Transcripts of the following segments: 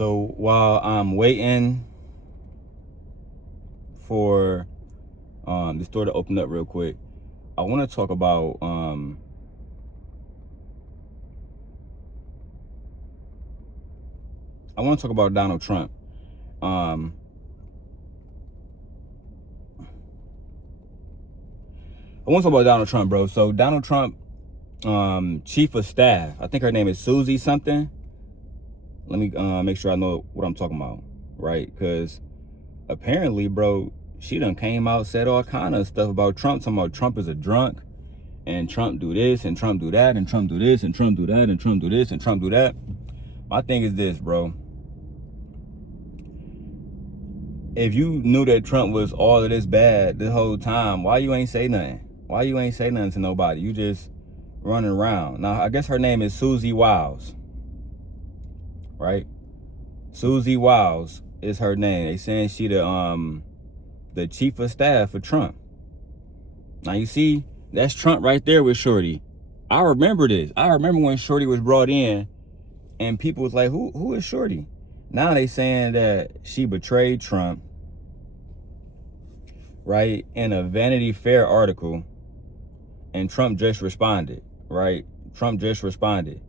So while I'm waiting for the store to open up real quick, I want to talk about Donald Trump. I want to talk about Donald Trump, bro. So Donald Trump, chief of staff, I think her name is Susie something. Let me make sure I know what I'm talking about, right? Because apparently, bro, she done came out, said all kind of stuff about Trump, talking about Trump is a drunk, and Trump do this, and Trump do that, and Trump do this, and Trump do that, and Trump do this, and Trump do that. My thing is this, bro. If you knew that Trump was all of this bad this whole time, why you ain't say nothing? Why you ain't say nothing to nobody? You just running around. Now, I guess her name is Susie Wiles, right? Susie Wiles is her name. They saying she the chief of staff for Trump. Now you see, that's Trump right there with Shorty. I remember this. I remember when Shorty was brought in and people was like, who is Shorty? Now they saying that she betrayed Trump, right? In a Vanity Fair article, and Trump just responded, right? Trump just responded.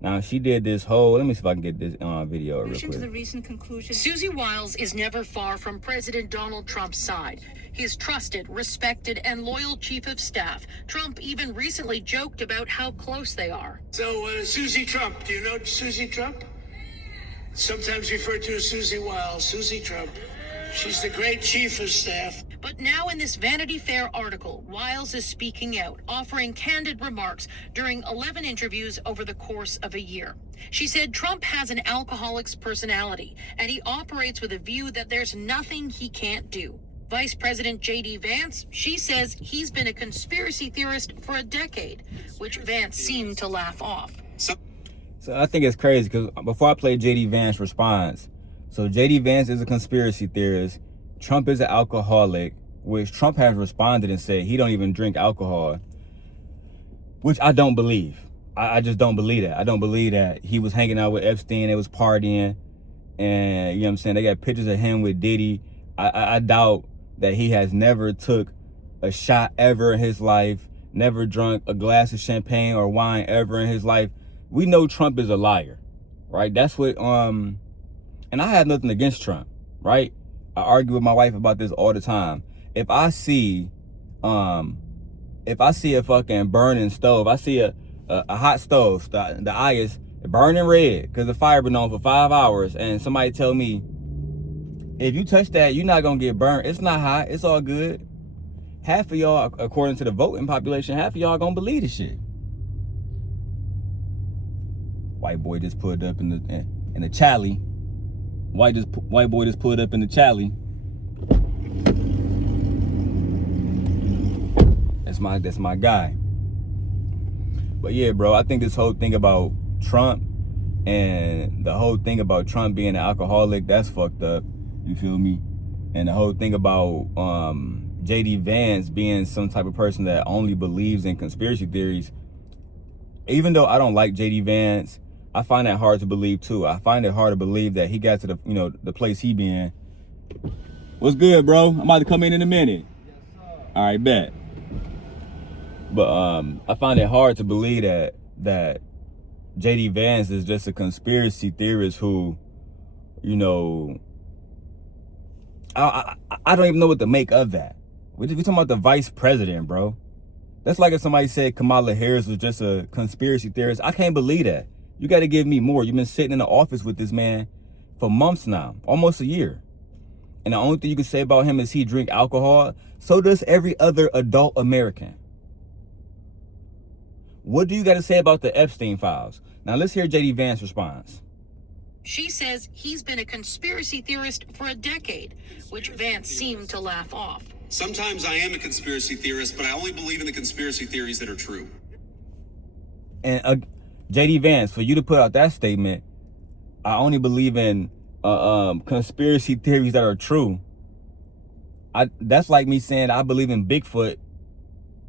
Now, she did this whole, let me see if I can get this video real quick. To the recent conclusion. Susie Wiles is never far from President Donald Trump's side. His trusted, respected, and loyal chief of staff. Trump even recently joked about how close they are. So, Susie Trump, do you know Susie Trump? Sometimes referred to as Susie Wiles, Susie Trump. She's the great chief of staff. But now in this Vanity Fair article, Wiles is speaking out, offering candid remarks during 11 interviews over the course of a year. She said Trump has an alcoholic's personality, and he operates with a view that there's nothing he can't do. Vice President J.D. Vance, she says he's been a conspiracy theorist for a decade, which Vance seemed to laugh off. So I think it's crazy because before I play J.D. Vance response, so J.D. Vance is a conspiracy theorist. Trump is an alcoholic, which Trump has responded and said he don't even drink alcohol, which I don't believe. I just don't believe that. I don't believe that he was hanging out with Epstein, they was partying, and you know what I'm saying, they got pictures of him with Diddy. I doubt that he has never took a shot ever in his life, never drunk a glass of champagne or wine ever in his life. We know Trump is a liar, right? That's what, and I have nothing against Trump, right? I argue with my wife about this all the time. If I see a fucking burning stove, I see a hot stove, the eye is burning red because the fire been on for 5 hours, and somebody tell me, if you touch that, you're not gonna get burnt. It's not hot, it's all good. Half of y'all, according to the voting population, half of y'all gonna believe this shit. White boy just pulled up in the chally. White boy just pulled up in the chally. That's my guy. But yeah, bro, I think this whole thing about Trump and the whole thing about Trump being an alcoholic, that's fucked up. You feel me? And the whole thing about J.D. Vance being some type of person that only believes in conspiracy theories. Even though I don't like J.D. Vance, I find that hard to believe too. I find it hard to believe that he got to the place he been. What's good, bro? I'm about to come in a minute. Yes, sir. All right, bet. But I find it hard to believe that J.D. Vance is just a conspiracy theorist who, I don't even know what to make of that. We talking about the vice president, bro. That's like if somebody said Kamala Harris was just a conspiracy theorist. I can't believe that. You got to give me more. You've been sitting in the office with this man for months now, almost a year. And the only thing you can say about him is he drink alcohol. So does every other adult American. What do you got to say about the Epstein files? Now let's hear J.D. Vance response. She says he's been a conspiracy theorist for a decade, which Vance seemed to laugh off. Sometimes I am a conspiracy theorist, but I only believe in the conspiracy theories that are true. And J.D. Vance, for you to put out that statement, I only believe in conspiracy theories that are true. That's like me saying I believe in Bigfoot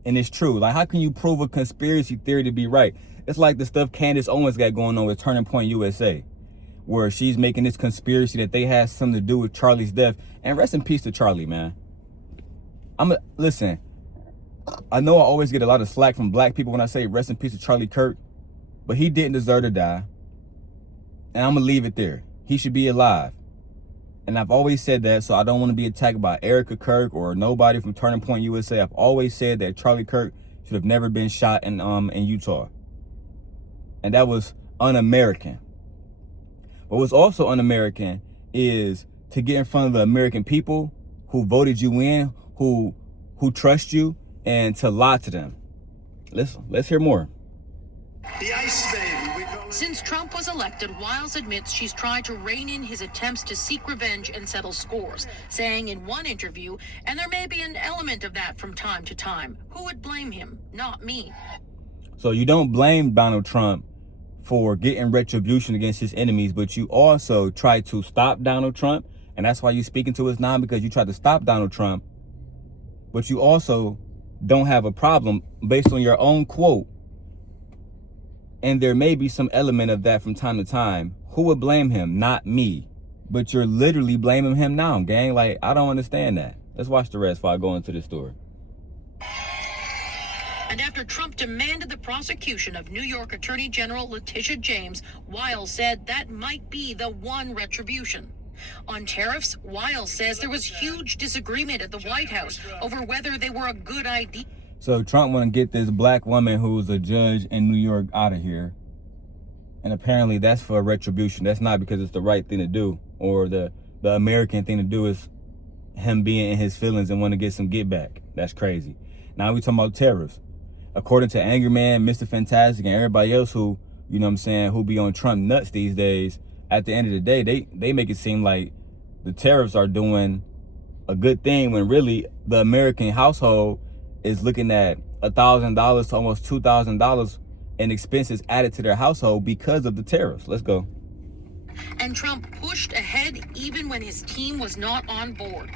and it's true. Like, how can you prove a conspiracy theory to be right? It's like the stuff Candace Owens got going on with Turning Point USA. where she's making this conspiracy that they had something to do with Charlie's death. And rest in peace to Charlie, man. Listen, I know I always get a lot of slack from black people when I say rest in peace to Charlie Kirk, but he didn't deserve to die. And I'm gonna leave it there. He should be alive. And I've always said that, so I don't want to be attacked by Erica Kirk or nobody from Turning Point USA. I've always said that Charlie Kirk should have never been shot in Utah. And that was un-American. But what's also un-American is to get in front of the American people who voted you in, who trust you, and to lie to them. Let's hear more. The ice baby. Since Trump was elected, Wiles admits she's tried to rein in his attempts to seek revenge and settle scores, saying in one interview, and there may be an element of that from time to time. Who would blame him? Not me. So you don't blame Donald Trump for getting retribution against his enemies, but you also try to stop Donald Trump. And that's why you're speaking to us now, because you tried to stop Donald Trump. But you also don't have a problem based on your own quote. And there may be some element of that from time to time. Who would blame him? Not me. But you're literally blaming him now, gang. Like, I don't understand that. Let's watch the rest before I go into the story. And after Trump demanded the prosecution of New York Attorney General Letitia James, Wiles said that might be the one retribution. On tariffs, Wiles says there was huge disagreement at the White House over whether they were a good idea. So Trump want to get this black woman who's a judge in New York out of here. And apparently that's for retribution. That's not because it's the right thing to do, or the American thing to do is him being in his feelings and want to get some get back. That's crazy. Now we talking about tariffs. According to Angry Man, Mr. Fantastic, and everybody else who, you know what I'm saying, who be on Trump nuts these days, at the end of the day, they make it seem like the tariffs are doing a good thing when really the American household is looking at $1,000 to almost $2,000 in expenses added to their household because of the tariffs. Let's go. And Trump pushed ahead even when his team was not on board.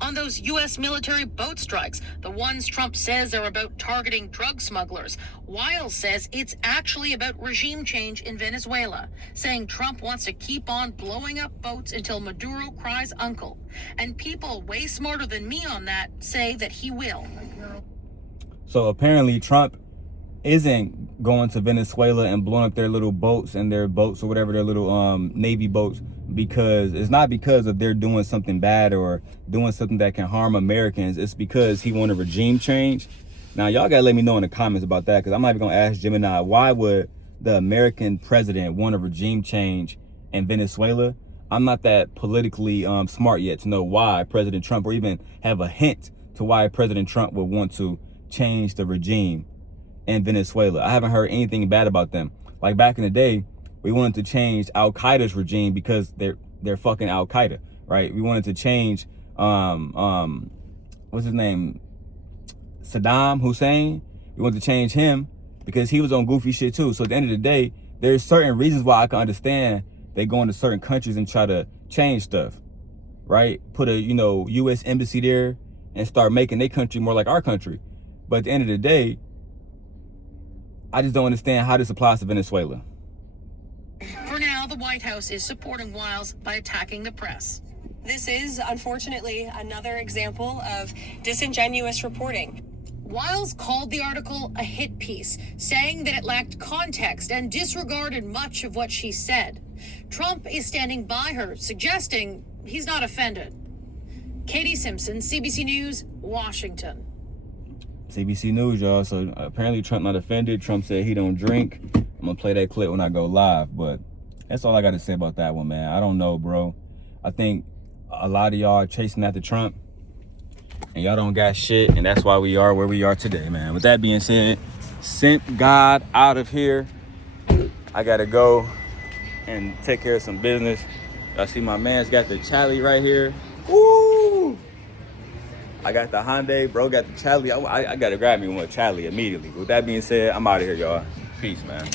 On those U.S. military boat strikes, the ones Trump says are about targeting drug smugglers, Wiles says it's actually about regime change in Venezuela, saying Trump wants to keep on blowing up boats until Maduro cries uncle. And people way smarter than me on that say that he will. So apparently Trump isn't going to Venezuela and blowing up their little boats and their boats or whatever, their little Navy boats, because it's not because of they're doing something bad or doing something that can harm Americans. It's because he want a regime change. Now, y'all got to let me know in the comments about that, because I'm not even going to ask Gemini, why would the American president want a regime change in Venezuela? I'm not that politically smart yet to know why President Trump, or even have a hint to why President Trump would want to change the regime in Venezuela. I haven't heard anything bad about them. Like back in the day, we wanted to change Al Qaeda's regime because they're fucking Al Qaeda, right? We wanted to change what's his name, Saddam Hussein. We wanted to change him because he was on goofy shit too. So at the end of the day, there's certain reasons why I can understand they go into certain countries and try to change stuff, right? Put a U.S. embassy there and start making their country more like our country. But at the end of the day, I just don't understand how this applies to Venezuela. For now, the White House is supporting Wiles by attacking the press. This is, unfortunately, another example of disingenuous reporting. Wiles called the article a hit piece, saying that it lacked context and disregarded much of what she said. Trump is standing by her, suggesting he's not offended. Katie Simpson, CBC News, Washington. CBC News, y'all. So apparently Trump not offended. Trump said he don't drink. I'm gonna play that clip when I go live, but that's all I got to say about that one, man. I don't know, bro. I think a lot of y'all are chasing after Trump and y'all don't got shit, and that's why we are where we are today, man. With that being said, sent God out of here. I gotta go and take care of some business. I see my man's got the Charlie right here. Woo! I got the Hyundai, bro got the Charlie. I gotta grab me one Charlie immediately. With that being said, I'm out of here, y'all. Peace, man.